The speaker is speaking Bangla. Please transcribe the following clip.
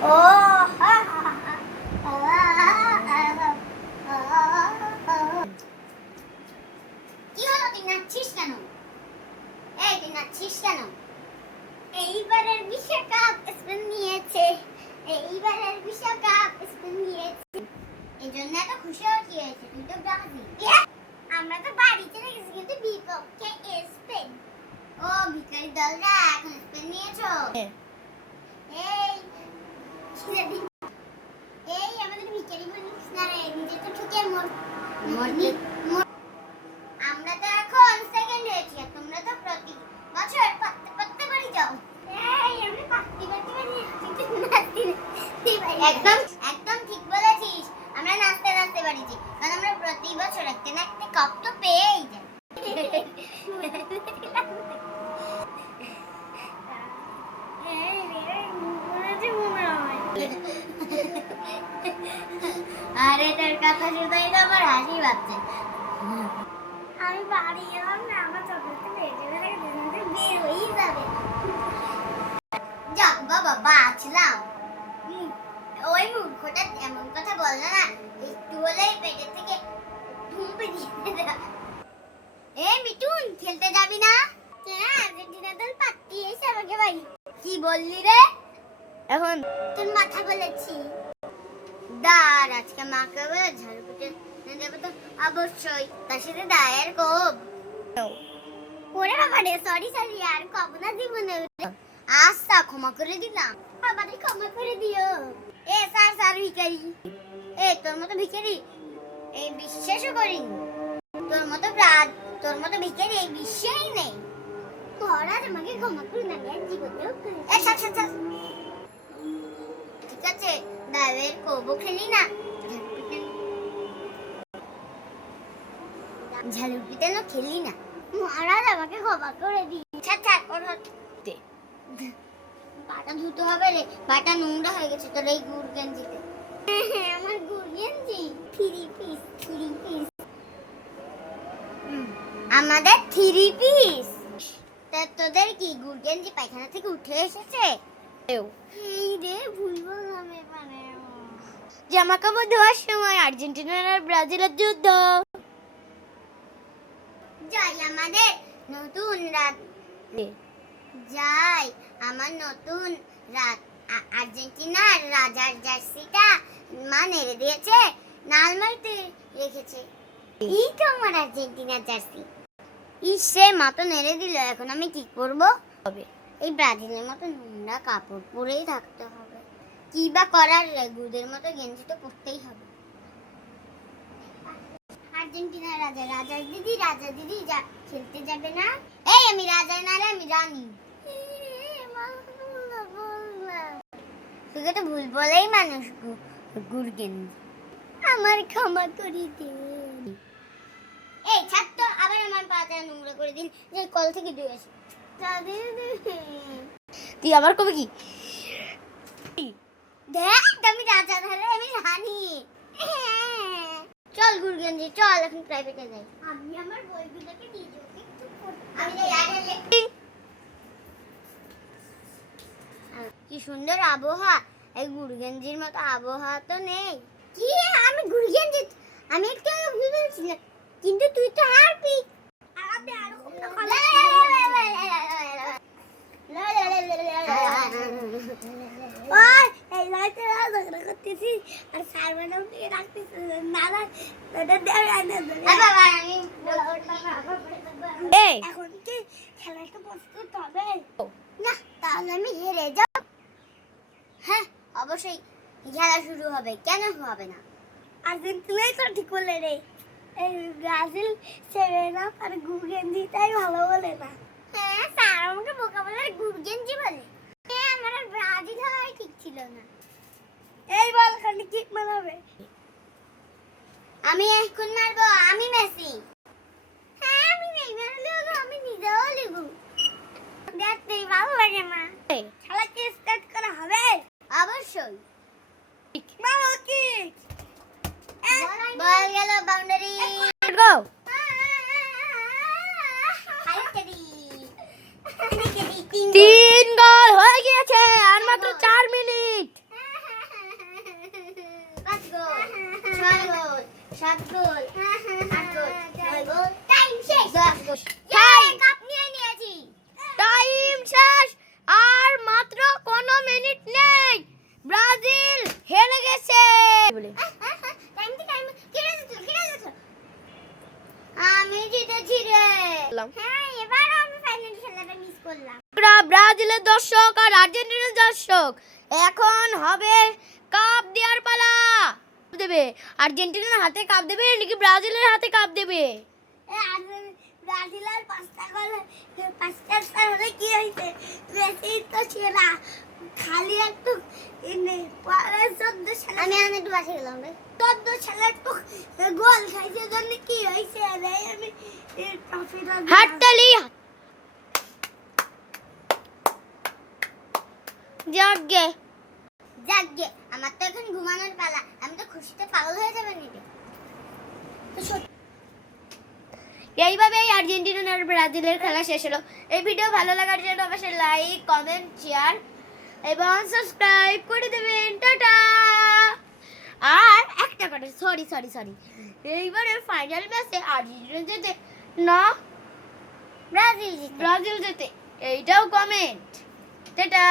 ও কি হলো, তুই নাচছিস কেন? এই তুই নাচছিস কেন? এইবারের বিশ্বকাপ স্পেন নিয়েছে, এইবারের বিশ্বকাপ স্পেন নিয়েছে, এই জন্য এত খুশি হচ্ছি হয়েছে। তুই তো ব্রাজিল। আমরা তো বাড়ি চলে গেছি, কিন্তু বিপক্ষে স্পেন। ও ভিখারি দলরা এখন স্পেন নিয়েছো। এই এই আমাদের ভিখারি বলিস না রে, নিজে তো ঠুকে আমরা তো এখন সেকেন্ড হয়েছি, আর তোমরা তো প্রতি বছর পাততে বাড়ি যাও। এই আমরা পাততে বাড়ি একদম একদম ঠিক বলেছিস, আমরা নাচতে নাচতে বাড়িছি, কারণ আমরা প্রতি বছর একটা না একটা কাপ তো পেয়েই যাই। আরে তোর কথা শুনেই তো আমার হাসি পাচ্ছে। আমি বাড়ি এলাম না, আমার চকলেট বের হয়েই যাবে। যাক বাবা, বাঁচলাম। ওই মূর্খটা এমন কথা বললো না, একটু হলেই পেটের থেকে ঘুম পেরিয়ে দেয়। এই মিঠুন, খেলতে যাবি না? হ্যাঁ, আর্জেন্টিনা দল পাঠিয়ে এসে আমাকে ভাই। কি বললি রে? এখন তোর মাথা বলেছি। দাঁড়, আজকে মাকে বলে ঝাড়ু পিটে দেবো তো অবশ্যই, তার সাথে দায়ের কোপ। ওরে বাবা রে, সরি আর কব না জীবনে। আচ্ছা, ক্ষমা করে দিলাম, আমাদের ক্ষমা করে দিও। এ স্যার ভিখারি, তোর মতো ভিখারি এই বিশ্বাসও করিনি। তোর মতো ভিখারি এই বিশ্বেই নেই। মহারাজ আমাকে ক্ষমা করে না, জীবনেও ঠিক আছে, দায়ের কোবও খেলি না, ঝাড়ু পিটানো খেলি না। মহারাজ আমাকে ক্ষমা করে দিন। পাটা ধুতে হবে রে, পাটা নোংরা হয়ে গেছে তোর এই গুড় গেঞ্জিতে। আমার গুড় গেঞ্জি থ্রি পিস আমাদের থ্রি পিস। তা তোদের কি গুড় গেঞ্জি পায়খানা থেকে উঠে এসেছে? এই রে, ভুলবো আমি মানে জামা কাপড় ধোয়ার সময় আর্জেন্টিনা আর ব্রাজিলের যুদ্ধ। যাই আমাদের নতুন রাত, যাই আমার নতুন রাত আর্জেন্টিনার রাজার জার্সিটা মা নেড়ে দিয়েছে, নালমারিতে রেখেছে। এই তো আমার আর্জেন্টিনার জার্সি। সে মা তো নেড়ে দিল, এখন আমি কি করব? এই ব্রাজিলের মতো নোংরা কাপড় পরেই থাকতে হবে। কি বা করার, গুদের মতো গেঞ্জি তো পরতেই হবে। আর্জেন্টিনা রাজা দিদি খেলতে যাবে না? এই আমি রাজা না রে, আমি রানী। তোকে তো ভুল বলেই মানুষ গুড় গেঞ্জি। আমার ক্ষমা করে দিন। এই ছাত্র আবার আমার পাটা নোংরা করে দিন, যে কল থেকে ধুয়ে আসি। তুই আবার কবে কি দেখ, আমি রাজা ধরে আমি রানী। চল গুড় গেঞ্জি, চল এখন প্রাইভেটে যাই। আমি আমার বইগুলোকে নিজেকে একটু কি সুন্দর আবহাওয়া, এই গুড় গেঞ্জির মতো আবহাওয়া তো নেই। কি আমি গুড় গেঞ্জি, আমি একটু ভুল বলছিলাম, কিন্তু তুই তো হারবি। এখন কি খেলাটা প্রস্তুত হবে না? তাহলে আমি হেরে যাব। হ্যাঁ অবশ্যই খেলা শুরু হবে, কেন হবে না? আর্জেন্টিনাই তো ঠিক বলে রে, এই ব্রাজিল সেভেন আপ আর গুড় গেঞ্জিটাই ভালো বলে না। হ্যাঁ স্যার আমাকে বোকা বলে গুড় গেঞ্জি বলে। আমার ব্রাজিল হওয়াই ঠিক ছিল না। এই বল খালি কিক মারবে, আমি এখন মারবো, আমি মেসি। হ্যাঁ আমি নেইমার লিখবো, আমি নিজেও লিখবো। দেখতেই ভালো লাগে না। খেলা কি স্টার্ট করা হবে? অবশ্যই। মারো কিক, বল গেল বাউন্ডারি, গো। তিন গোল হয়ে গিয়েছে, আর মাত্র 4 মিনিট। ছয় গোল, 7 গোল, 8 গোল, 9 গোল, টাইম শেষ। 10 গোল। কাপ নিয়ে নিয়েছি। টাইম শেষ, আর মাত্র কোনো মিনিট নেই, ব্রাজিল হেরে গেছে। টাইম কেটে দিত। আমি জিতেছি রে। হ্যাঁ, এবার আমি ফাইনাল খেলাটা মিস করলাম। ব্রাজিলের দর্শক আর আর্জেন্টিনার দর্শক, এখন হবে কাপ দেওয়ার পালা। দেবে আর্জেন্টিনার হাতে কাপ দেবে নাকি ব্রাজিলের হাতে কাপ দেবে? ব্রাজিলের 5টা গোল, 5টা স্টার হলে কি হইছে? মেসি তো সেরা। খালি একটু পরে 14 সালে আমি একটু বাসে গেলাম রে। 14 সালে একটু গোল খাইছে জন্য কি হইছে রে? আমি ট্রফিটা হাততালি। জাগে যাকগে, আমার তো এখন ঘুমানোর পালা। আমি তো খুশিতে পাগল হয়ে যাবে নিবে। তো এইভাবেই আর্জেন্টিনা আর ব্রাজিলের খেলা শেষ হলো। এই ভিডিও ভালো লাগার জন্য অবশ্যই লাইক, কমেন্ট, শেয়ার এবং সাবস্ক্রাইব করে দেবেন। টাটা। আর একটা কথা, সরি, এইবারে ফাইনাল ম্যাচে আর্জেন্টিনা যেতে না ব্রাজিল ব্রাজিল যেতে, এইটাও কমেন্ট। টাটা।